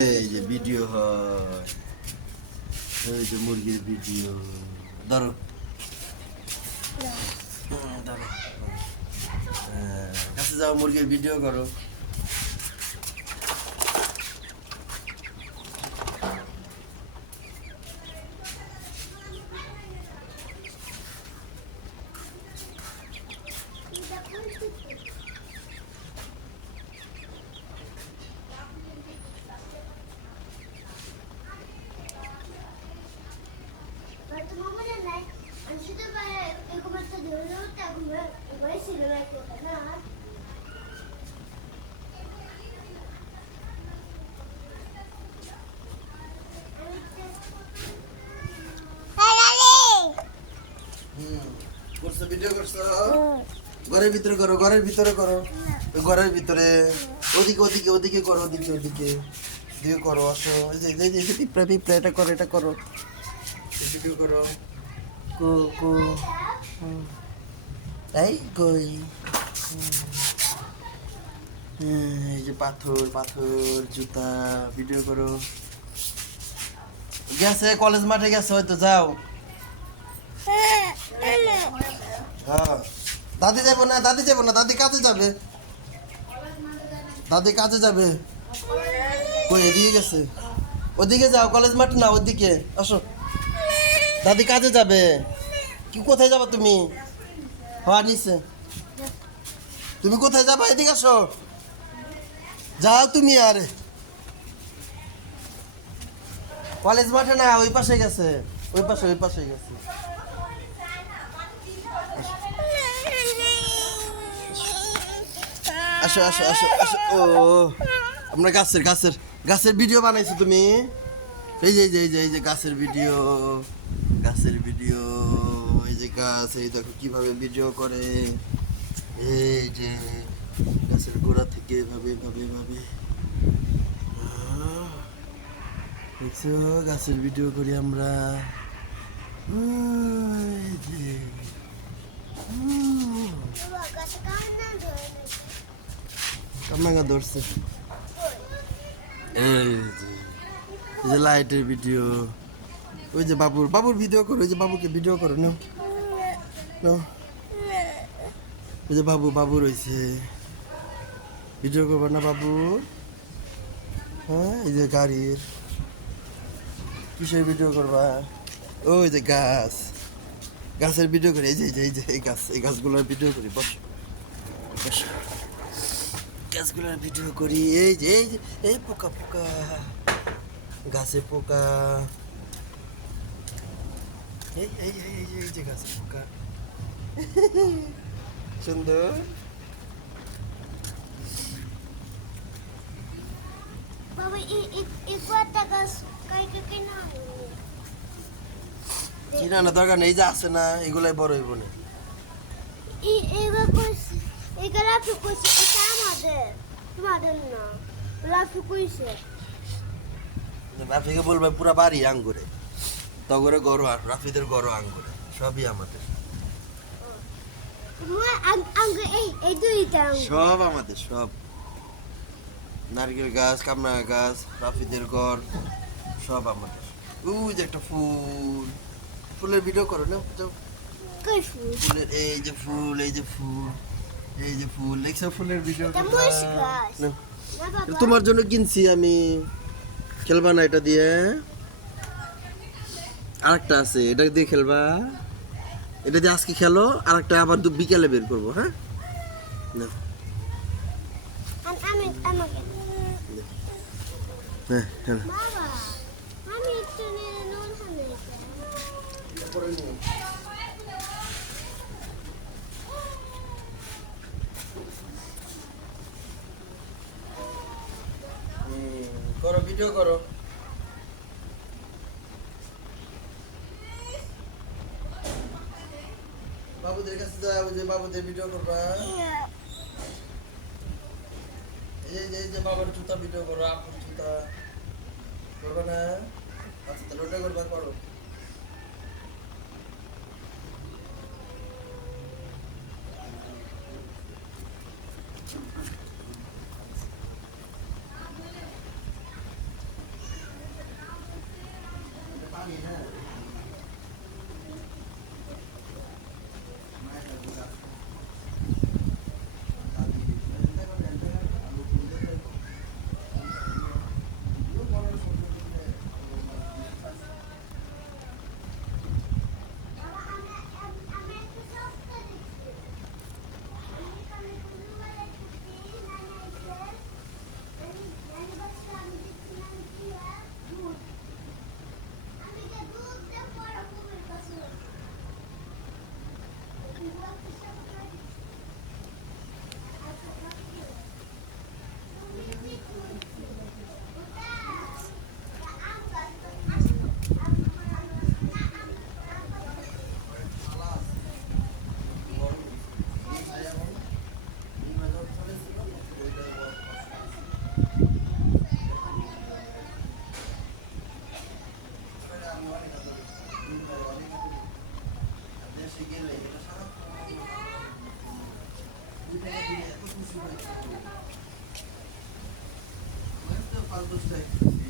এই যে ভিডিও হয়, এই যে মুরগির ভিডিও। ধরো ধরো, কাছে যাও, মুরগির ভিডিও করো। করছো ভিডিও করছো? ঘরের ভিতরে করো, ঘরের ভিতরে করো, ঘরের ভিতরে। ওদিকে ওদিকে ওদিকে করো, ওদিকে ওদিকে ওদিকে করো। আসো, পিঁপড়া পিঁপড়া, এটা করো, এটা করো, ভিডিও করো। কো কো এই কই, এই যে পাথর পাথর জুতা, ভিডিও করো। গেছে কলেজ মাঠে গেছে হয়তো, যাও। হ্যাঁ, দাদি যাবো না, দাদি যাবো না, দাদি কাজে যাবে, দাদি কাজে যাবে। কই এদিকে গেছে? ওদিকে যাও, কলেজ মাঠ না, ওদিকে আসো। দাদি কাজে যাবে। কি কোথায় যাবা তুমি? হ্যাঁ নিচে। তুমি কোথায় যাবা? এদিকে আসো, যাও তুমি। আর কলেজ মাঠে না, ওই পাশে গেছে, ওই পাশে, ওই পাশে গেছে। আসো আসো আসো আসো। ও, আমরা গাছের গাছের গাছের ভিডিও বানাইছো তুমি? এই যে এই যে এই যে এই যে গাছের ভিডিও, গাছের ভিডিও। এই যে গাছ, এই দেখো কিভাবে ভিডিও করে। এই যে গাছের গোড়া থেকে এভাবে এভাবে এভাবে, দেখছো? গাছের ভিডিও করি আমরা। ওই যে, কামনাঙ্গা ধরছে। এই যে, এই যে লাইটের ভিডিও। ওই যে বাবুর বাবুর ভিডিও করো, ওই যে বাবুকে ভিডিও করো। নাও নাও, ওই যে বাবু বাবু রয়েছে, ভিডিও করবো না বাবু? হ্যাঁ, এই যে গাড়ির কিসের ভিডিও করবা? ওই যে গাছ, গাছের ভিডিও করি। এই যে এই যে এই যে এই গাছ, এই গাছগুলোর ভিডিও করি। বস বস, গাছগুলোর ভিডিও করি। এই যে এই যে এই পোকা পোকা, গাছে পোকা। এই এই এই এই যে এই যে গাছে পোকা। সুন্দর। কিনা না দরকার নেই, যে আছে না, এগুলাই বড় হইব না। রাফিকে বলবে পুরা বাড়ি আঙ্গুরে, তগরে গরো, আর রাফিদের গরো আঙ্গুরে, সবই আমাদের, সব আমাদের, সব। নারকেল গাছ, কামনা গাছ, রাফিদের ঘর, সব আমাদের। ওই যে একটা ফুল, ফুলের ভিডিও করো না, যাও। ফুলের, এই যে ফুল, এই যে ফুল, এই যে ফুল, দেখছো? ফুলের ভিডিও তোমার জন্য কিনছি আমি, খেলবা না এটা দিয়ে? আরেকটা আছে, এটা দিয়ে খেলবা, এটা দিয়ে আজকে খেলো, আরেকটা আবার বিকেলে বের করবো। হ্যাঁ না, হ্যাঁ হ্যাঁ। করো, ভিডিও করো। বাবুদের কাছে যাও, যে বাবুদের ভিডিও করবা। এই যে বাবার জুতা ভিডিও করো, আপুর জুতা করবা না? আচ্ছা তাহলে ওটা করবা, করো। ফালতু